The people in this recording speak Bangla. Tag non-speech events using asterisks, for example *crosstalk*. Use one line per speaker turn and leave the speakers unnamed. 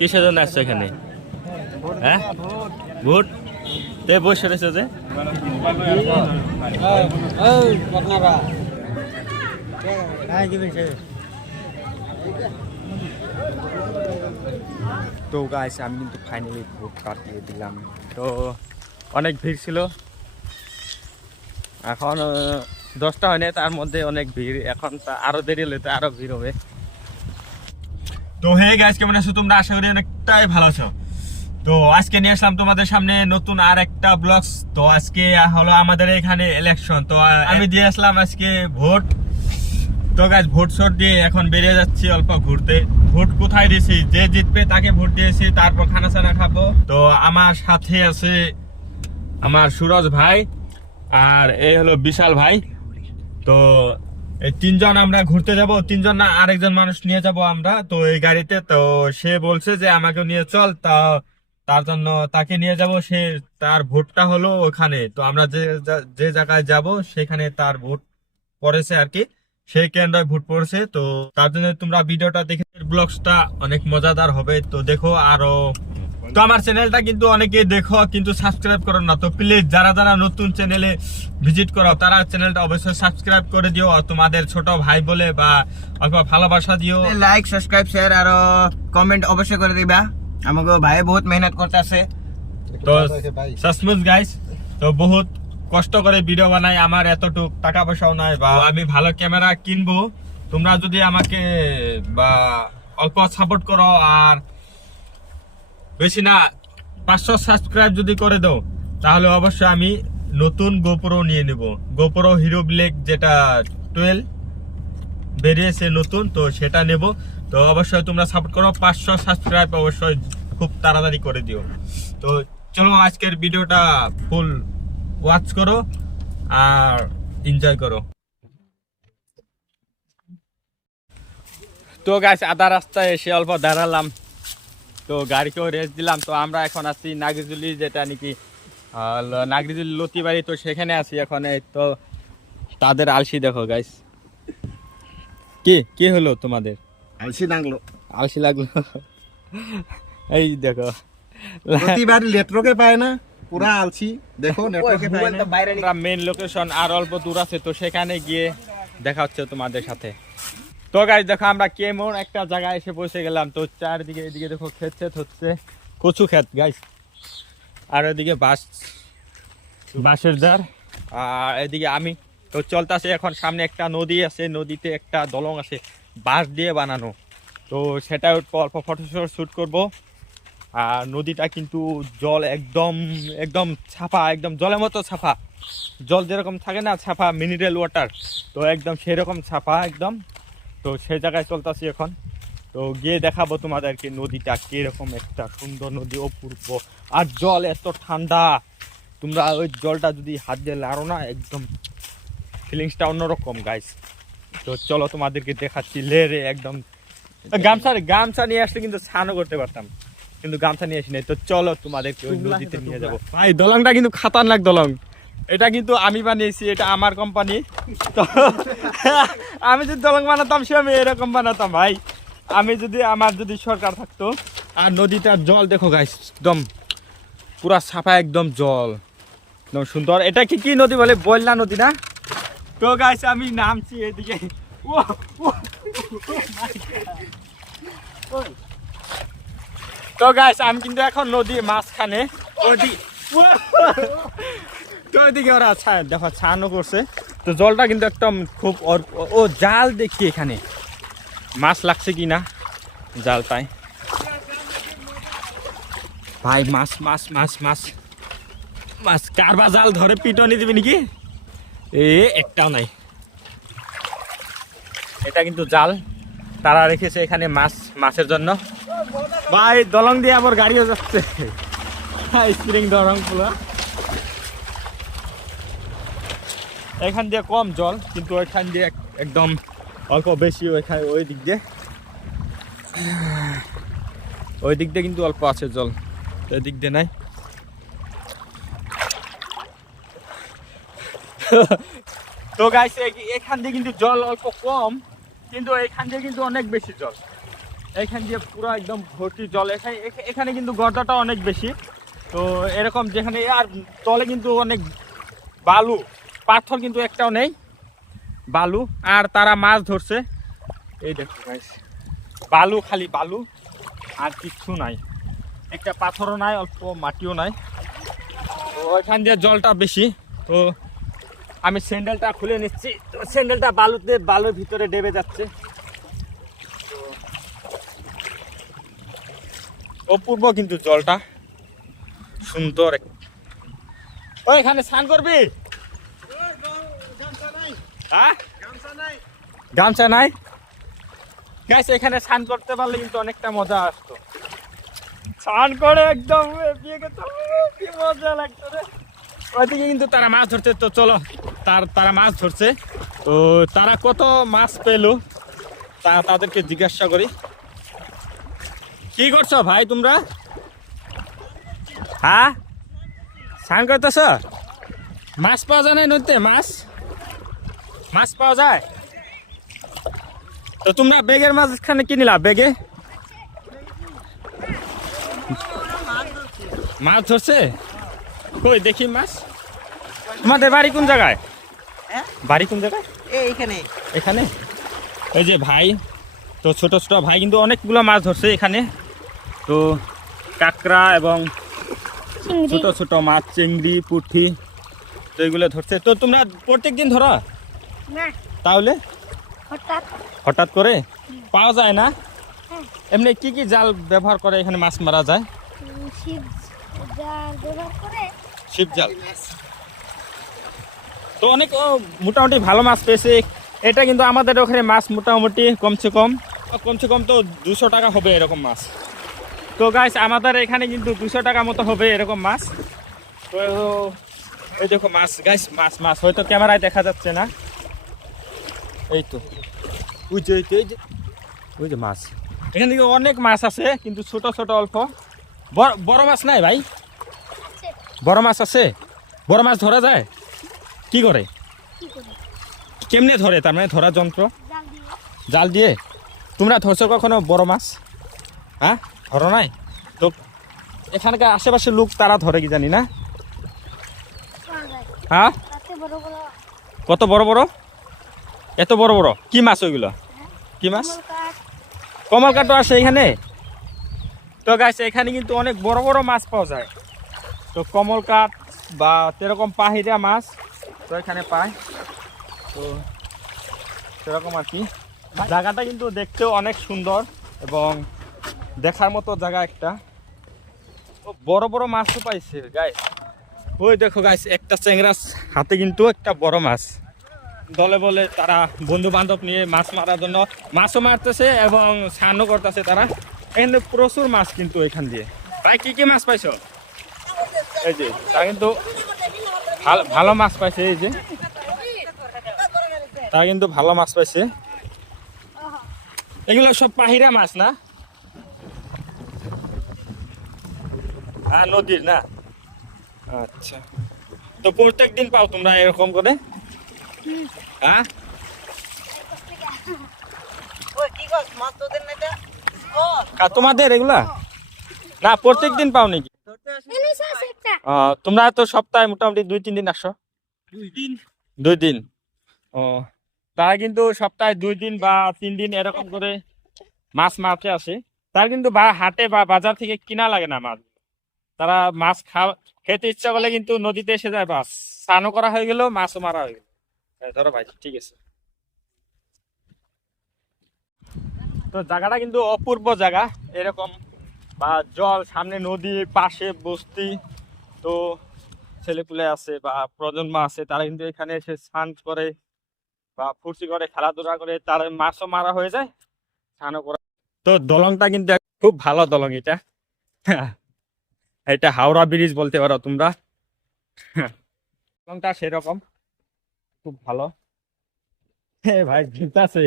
কিসের জন্য আসছো এখানে? হ্যাঁ? ভোট? তে বসে যে? তো গাইস আমি কিন্তু ফাইনালি ভোট কাটিয়ে দিলাম। তো অনেক ভিড় ছিল। এখন দশটা হয়নি, তার মধ্যে অনেক ভিড়। এখন তা আরও দেরি হলে তো আরও ভিড় হবে। তো হে গাইস কেমন আছো তোমরা? আশা করি অনেকটাই ভালো আছো। তো আজকে নিয়ে আসলাম তোমাদের সামনে নতুন আর একটা ব্লগস তো আজকে হলো আমাদের এখানে ইলেকশন তো আমি দিয়ে আসলাম আজকে ভোট। তো গাছ ভোট শোট দিয়ে এখন বেরিয়ে যাচ্ছি অল্প ঘুরতে। ভোট কোথায় দিয়েছি? যে জিতবে তাকে ভোট দিয়েছি, তারপর খানা চানা খাব। তো আমার সাথে আছে আমার সুরজ ভাই, আর এই হলো বিশাল ভাই। তো এই তিনজন আমরা ঘুরতে যাব, তিনজন না, আরেকজন মানুষ নিয়ে যাব আমরা। তো এই গাড়িতে, তো সে বলছে যে আমাকে নিয়ে চল, তা তার জন্য তাকে নিয়ে যাব, সে তার ভোটটা হলো ওখানে। তো আমরা যে যে জায়গায় যাব, সেখানে তার ভোট পড়েছে আর কি, সেই কেন্দ্রে ভোট পড়েছে। তো তার জন্য তোমরা ভিডিওটা দেখে ব্লগসটা অনেক মজাদার হবে। তো দেখো আরও তো আমার চ্যানেলটা কিন্তু অনেকে দেখো কিন্তু সাবস্ক্রাইব করো না। তো প্লিজ যারা যারা নতুন চ্যানেলে ভিজিট করো তারা চ্যানেলটা অবশ্যই সাবস্ক্রাইব করে দিও তোমাদের ছোট ভাই বলে বা অল্প ভালোবাসা দিও।
লাইক সাবস্ক্রাইব শেয়ার আর কমেন্ট অবশ্যই করে দিবা। আমাকে ভাই বহুত মেহনত করতেছে।
তো সাসমুজ গাইস তো বহুত কষ্ট করে ভিডিও বানাই আমার এতটুক টাকা পয়সাও নাই বা আমি ভালো ক্যামেরা কিনবো। তোমরা যদি আমাকে বা অল্প সাপোর্ট করো আর বেশি না, পাঁচশো সাবস্ক্রাইব যদি করে দাও, তাহলে অবশ্যই আমি নতুন গোপ্রো নিয়ে নেব। গোপ্রো হিরো ব্লেক যেটা টুয়েলভ বেরিয়েছে নতুন, তো সেটা নেব। তো অবশ্যই তোমরা সাপোর্ট করো, পাঁচশো সাবস্ক্রাইব অবশ্যই খুব তাড়াতাড়ি করে দিও। তো চলো আজকের ভিডিওটা ফুল ওয়াচ করো আর এনজয় করো। তো গাছ আধা রাস্তায় এসে অল্প দাঁড়ালাম। তো গাড়িকেও রেস্ট দিলাম। তো আমরা এখন আছি নাগরিজুলি যেটা নাকি নাগরিজুলি লতিবাড়ি। তো সেখানে আছি এখন। এই তো তাদের আলসি দেখো গাইস কি কি হলো তোমাদের?
আলসি লাগল
আলসি লাগল? এই দেখো।
প্রতিবার নেটওয়ার্কে পায় না পুরা আলসি। দেখো নেটওয়ার্কে পায় না।
আমরা মেন লোকেশন আর অল্প দূর আছে তো সেখানে গিয়ে দেখা হচ্ছে তোমাদের সাথে। তো গাইজ দেখো আমরা কেমন একটা জায়গায় এসে পৌঁছে গেলাম। তো চারদিকে, এদিকে দেখো ক্ষেত ক্ষেত হচ্ছে, কচু ক্ষেত গাইজ আর ওদিকে বাস বাঁশের দ্বার। আর এদিকে আমি, তো চলতেছে এখন সামনে একটা নদী আছে, নদীতে একটা দলং আছে, বাঁশ দিয়ে বানানো। তো সেটা অল্প ফটো শ্যুট করব। আর নদীটা কিন্তু জল একদম একদম ছাপা, একদম জলের মতো ছাপা। জল যেরকম থাকে না, ছাপা মিনারেল ওয়াটার তো একদম সেরকম ছাপা, একদম। তো সেই জায়গায় চলতেছি এখন। তো গিয়ে দেখাবো তোমাদেরকে নদীটা কীরকম একটা সুন্দর নদী অপূর্ব। আর জল এত ঠান্ডা। তোমরা ওই জলটা যদি হাত দিয়ে লাড়ো না একদম ফিলিংসটা অন্যরকম গাইস তো চলো তোমাদেরকে দেখাচ্ছি লে রে একদম। গামছা গামছা নিয়ে আসলে কিন্তু স্নানও করতে পারতাম কিন্তু গামছা নিয়ে আসি নাই তো চলো তোমাদেরকে ওই নদীতে নিয়ে যাব। ভাই দলংটা কিন্তু খাতারনাক দলং। এটা কিন্তু আমি বানিয়েছি, এটা আমার কোম্পানি তো *laughs* আমি যদি দলং বানাতাম, সে আমি এরকম বানাতাম, ভাই। আমি যদি, আমার যদি সরকার থাকতো, আর নদীটার জল দেখো গাইস একদম পুরা সাফা, একদম জল। একদম সুন্দর। এটা কি কি নদী বলে? বললা নদী না? তো গাইস আমি নামছি এদিকে। তো গাইস আমি কিন্তু এখন নদী মাঝখানে। ওদি তো ওইদিকে ওরা দেখো ছানো করছে। তো জলটা কিন্তু একদম খুব ও জাল দেখি এখানে। মাছ লাগছে কি না? জাল পাই ভাই, মাছ মাছ মাছ মাছ। মাছ, কারবা জাল ধরে পিটনি দিবি নাকি? এ, একটাও নাই। এটা কিন্তু জাল। তারা রেখেছে এখানে মাছ, মাছের জন্য। ভাই, দলং দিয়ে আবার গাড়িও যাচ্ছে। স্প্রিং দলং পুরো। এখান দিয়ে কম জল, কিন্তু ওইখান দিয়ে একদম অল্প বেশি ওইখানে ওই দিক দিয়ে। ওই দিক দিয়ে কিন্তু অল্প আছে জল, এই দিক দিয়ে নাই। তো গাইছে এখান দিয়ে কিন্তু জল অল্প কম, কিন্তু এখান দিয়ে কিন্তু অনেক বেশি জল। এখান দিয়ে পুরো একদম ভর্তি জল। এখানে এখানে কিন্তু গর্তটা অনেক বেশি। তো এরকম যেখানে আর তলে কিন্তু অনেক বালু। পাথর কিন্তু একটাও নেই বালু আর তারা মাছ ধরছে। এই দেখো guys, বালু খালি বালু আর কিচ্ছু নাই। একটা পাথরও নাই অল্প মাটিও নাই। তো ওইখান দিয়ে জলটা বেশি তো আমি স্যান্ডেলটা খুলে নিচ্ছি। তো স্যান্ডেলটা বালুতে বালুর ভিতরে ডেবে যাচ্ছে। অপূর্ব কিন্তু জলটা সুন্দর এক- ও এখানে স্নান করবি? গামছা নাই? গাইস এখানে স্নান করতে পারলে কিন্তু অনেকটা মজা আসতো। স্নান করে একদম মজা লাগতো রে। ওইদিকে কিন্তু তারা মাছ ধরছে, তো চলো, তার, তারা মাছ ধরছে। তো তারা কত মাছ পেল, তা তাদেরকে জিজ্ঞাসা করি। কি করছ ভাই তোমরা? হ্যাঁ? স্নান করতেছ? মাছ পাওয়া যায় না নদীতে, মাছ? মাছ পাওয়া যায়? তো তোমরা বেগের মাঝখানে কি নিলা বেগে? মাছ ধরছে? কই দেখি মাছ। তোমাদের বাড়ি কোন জায়গায়?
হ্যাঁ?
বাড়ি কোন জায়গায়? এখানে। এই যে ভাই তো ছোট ছোট ভাই কিন্তু অনেকগুলো মাছ ধরছে এখানে। তো কাঁকড়া এবং ছোট ছোট মাছ চিংড়ি পুঁটি তো এগুলো ধরছে। তো তোমরা প্রত্যেক দিন ধরো? তাহলে?
হঠাৎ।
করে? পাওয়া যায় না?
হ্যাঁ।
এমনি কি কি জাল ব্যবহার করে এখানে মাছ মারা যায়?
শিব জাল
তো অনেক মোটামুটি ভালো মাছ পেয়েছে। এটা কিন্তু আমাদের ওখানে মাছ মোটামুটি কমসে কম। কমসে কম তো দুশো টাকা হবে এরকম মাছ। তো গাইস আমাদের এখানে কিন্তু দুশো টাকা মতো হবে এরকম মাছ। তো এই দেখো মাছ গাইস মাছ মাছ। হয়তো ক্যামেরায় দেখা যাচ্ছে না। এই তো। ওই যে ওই যে, ওই যে মাছ। এখানে থেকে অনেক মাছ আছে কিন্তু ছোট ছোট অল্প। বড় বড় মাছ নাই ভাই? বড় মাছ আছে? বড় মাছ ধরা যায়? কি করে? কেমনে ধরে? তার মানে ধরা যন্ত্র?
জাল দিয়ে।
তোমরা ধরছো কখনো বড় মাছ? হ্যাঁ? ধরো নাই? তো এখানকার আশেপাশে লোক তারা ধরে কি জানি না? হ্যাঁ? কত বড় বড়? এত বড় বড়? কি মাছ ওইগুলো? কি মাছ?
কমল কাঠ
আছে এখানে। তো গাছ এখানে কিন্তু অনেক বড় বড় মাছ পাওয়া যায়। তো কমল কাঠ বা সেরকম পাহিরা মাছ তো এখানে পায়। তো সেরকম আর কি। জায়গাটা কিন্তু দেখতেও অনেক সুন্দর এবং দেখার মতো জায়গা একটা। বড় বড় মাছও পাইছে গাই ওই দেখো গাইস একটা চ্যাংরা হাতে কিন্তু একটা বড় মাছ। দলে বলে তারা বন্ধু বান্ধব নিয়ে মাছ মারার জন্য মাছও মারতেছে এবং স্নানও করতেছে তারা। এখানে প্রচুর মাছ কিন্তু এখান দিয়ে। ভাই, কি কি মাছ পাইছো? এই যে, তারা কিন্তু ভালো ভালো মাছ পাইছে, এই যে। তারা কিন্তু ভালো মাছ পাইছে। এগুলো সব পাহিরা মাছ না? হ্যাঁ নদীর না? আচ্ছা। তো প্রত্যেক দিন পাও তোমরা এরকম করে? হ্যাঁ
ওই কি কস মাছ তোদের না এটা ও
আর তোমাদের এগুলা? না প্রত্যেক দিন পাও নাকি? তোমরা তো সপ্তাহে মোটামুটি দুই তিন দিন আসো।
দুই দিন?
ও তারা কিন্তু সপ্তাহে দুই দিন বা তিন দিন এরকম করে মাছ মারতে আসে। তার কিন্তু বা- হাটে বা বাজার থেকে কিনা লাগে না মাছ। তারা মাছ খাওয়া খেতে ইচ্ছা করলে কিন্তু নদীতে এসে যায় বাস স্নানও করা হয়ে গেল মাছও মারা হয়ে গেল। ধরো ভাই, ঠিক আছে। তো জায়গাটা কিন্তু অপূর্ব জায়গা, এরকম, বা জল, সামনে নদী, পাশে বস্তি। তো ছেলেপুলে আছে বা প্রজন্ম আছে, তারা কিন্তু এখানে এসে স্নান করে বা ফুর্তি করে, খেলাধুলা করে, তার মাছও মারা হয়ে যায়, স্নানও করা তো দলংটা কিন্তু খুব ভালো দলং এটা। এটা হাওড়া ব্রিজ বলতে পারো তোমরা। দলংটা সেরকম। খুব ভালো। হ্যাঁ ভাই জিতাছে।